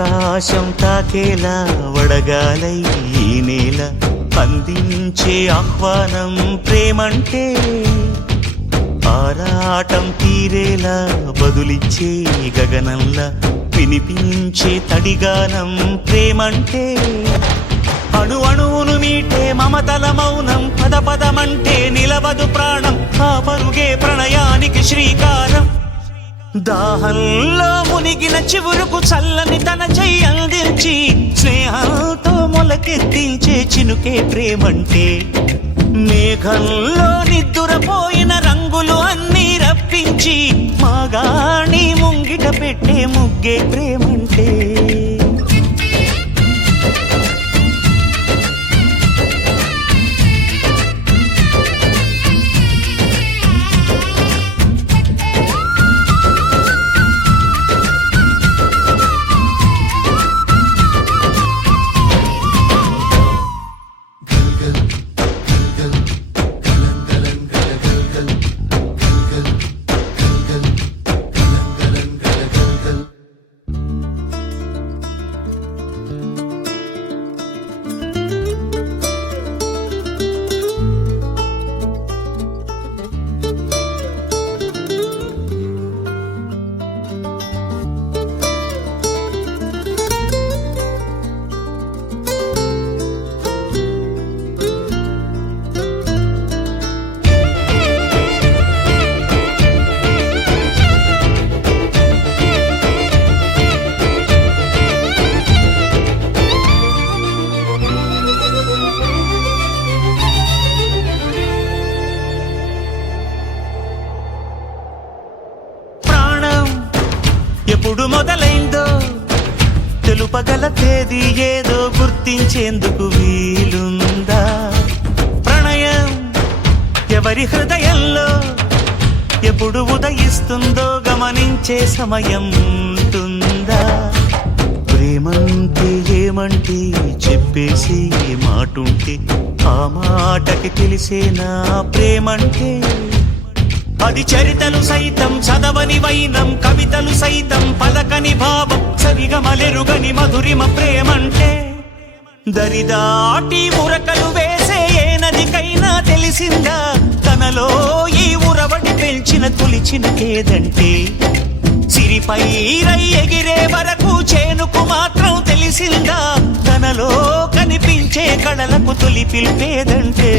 ఆకాశం తాకేలా వడగాలై ఈ నేల అందించే ఆహ్వానం ప్రేమంటే ఆరాటం తీరేలా బదులిచ్చే గగనంలా వినిపించే తడిగానం ప్రేమంటే అణు అణువును మీటే మమతల మౌనం పద పదమంటే నిలవదు ప్రాణం ఆ పరుగే ప్రణయానికి శ్రీకారం దాహంలో మునిగిన చివురుకు చల్లని తన చెయ్యి అందించి స్నేహంతో మొలకెత్తించే చినుకే ప్రేమంటే మేఘంలో నిద్దురపోయిన రంగులు అన్నీ రప్పించి మాగాణి ముంగిట పెట్టే ముగ్గే ప్రేమంటే ఎప్పుడు మొదలైందో తెలుపగల తేదీ ఏదో గుర్తించేందుకు వీలుందా ప్రణయం ఎవరి హృదయంలో ఎప్పుడు ఉదయిస్తుందో గమనించే సమయం ఉంటుందా ప్రేమంటే ఏమంటే చెప్పేసి మాటుంటే ఆ మాటకి తెలిసేనా ప్రేమంటే అది చరితలు సైతం చదవని వైనం కవితలు సైతం పలకని భావం సరిగమలెరుగని మధురిమ ప్రేమంటే దరిదాటి ఉరకలు వేసే ఏ నదికైనా తెలిసిందా తనలో ఈ ఉరవడి పెంచిన తొలిచిన కేదంటే సిరిపై రై ఎగిరే వరకు చేనుకు మాత్రం తెలిసిందా తనలో కనిపించే కళలకు తొలి పిలిపేదంటే